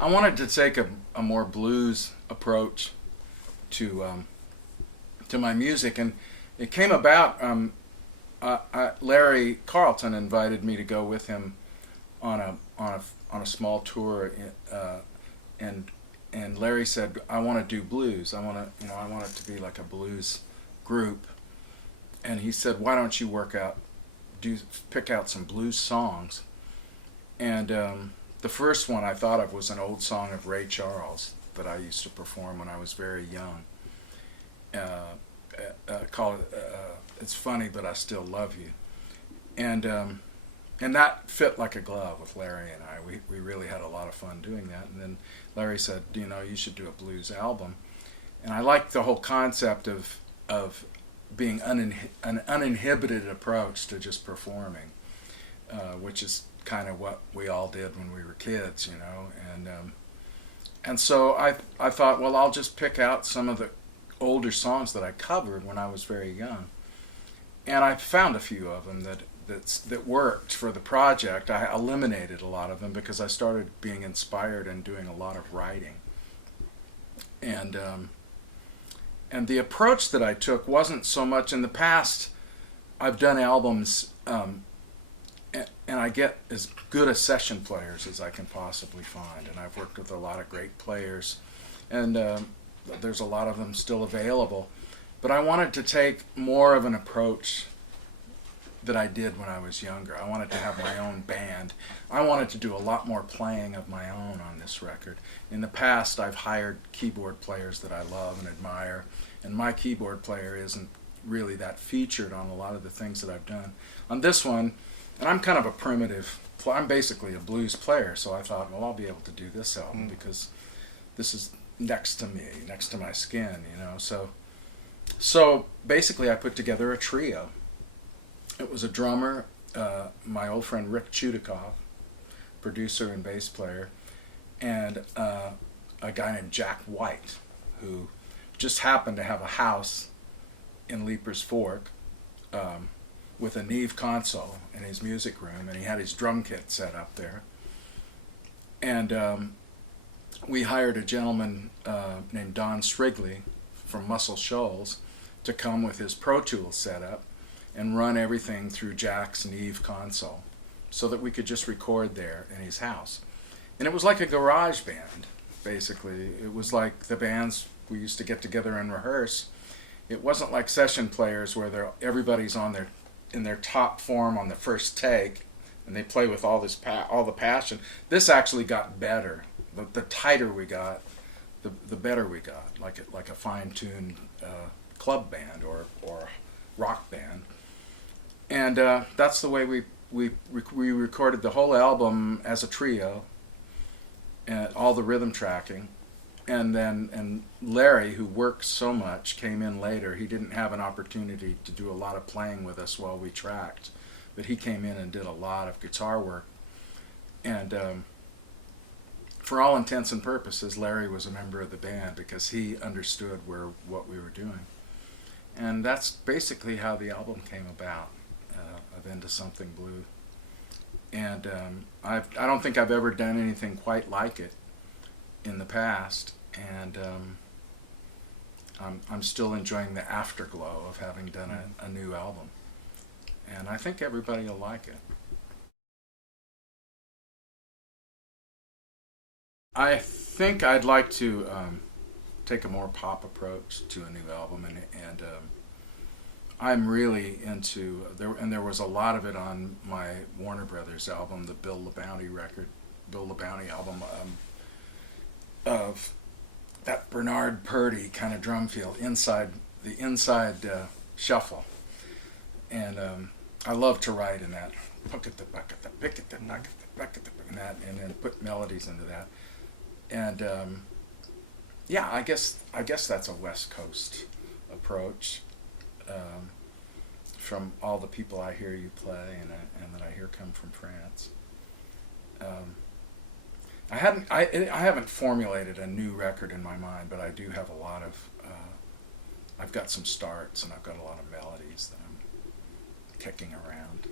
I wanted to take a more blues approach to my music, and it came about. Larry Carlton invited me to go with him on a small tour, and and Larry said, "I want to do blues. I want it to be like a blues group." And he said, "Why don't you pick out some blues songs?" And the first one I thought of was an old song of Ray Charles that I used to perform when I was very young. Called "It's Funny, But I Still Love You," and and that fit like a glove with Larry and I. We really had a lot of fun doing that. And then Larry said, you should do a blues album. And I liked the whole concept of being an uninhibited approach to just performing, which is kind of what we all did when we were kids. And so I thought, well, I'll just pick out some of the older songs that I covered when I was very young, and I found a few of them that worked for the project. I eliminated a lot of them because I started being inspired and doing a lot of writing, and the approach that I took wasn't so much in the past. I've done albums, and I get as good a session players as I can possibly find, and I've worked with a lot of great players, and there's a lot of them still available. But I wanted to take more of an approach that I did when I was younger. I wanted to have my own band. I wanted to do a lot more playing of my own on this record. In the past, I've hired keyboard players that I love and admire, and my keyboard player isn't really that featured on a lot of the things that I've done. On this one, and I'm kind of a primitive, I'm basically a blues player, so I thought, well, I'll be able to do this album because this is next to me, next to my skin. So basically I put together a trio. It was a drummer, my old friend Rick Chudikoff, producer and bass player, and a guy named Jack White, who just happened to have a house in Leaper's Fork with a Neve console in his music room, and he had his drum kit set up there. And we hired a gentleman named Don Strigley from Muscle Shoals to come with his Pro Tools setup and run everything through Jack's Neve console so that we could just record there in his house. And it was like a garage band, basically. It was like the bands we used to get together and rehearse. It wasn't like session players where everybody's in their top form on the first take and they play with all the passion. This actually got better. The tighter we got, the better we got, like a fine-tuned club band or rock band. And that's the way we recorded the whole album as a trio, and all the rhythm tracking. And Larry, who worked so much, came in later. He didn't have an opportunity to do a lot of playing with us while we tracked, but he came in and did a lot of guitar work. And for all intents and purposes, Larry was a member of the band because he understood what we were doing. And that's basically how the album came about, of Into Something Blue. And I don't think I've ever done anything quite like it in the past, and I'm still enjoying the afterglow of having done a new album. And I think everybody will like it. I think I'd like to take a more pop approach to a new album, and I'm really into there. And there was a lot of it on my Warner Brothers album, the Bill LaBounty album, of that Bernard Purdie kind of drum feel inside shuffle, and I love to write in that bucket the bucket the picket the bucket the bucket the and that, and then put melodies into that. And yeah, I guess that's a West Coast approach, from all the people I hear you play and that I hear come from France. I haven't formulated a new record in my mind, but I do have a lot of. I've got some starts and I've got a lot of melodies that I'm kicking around.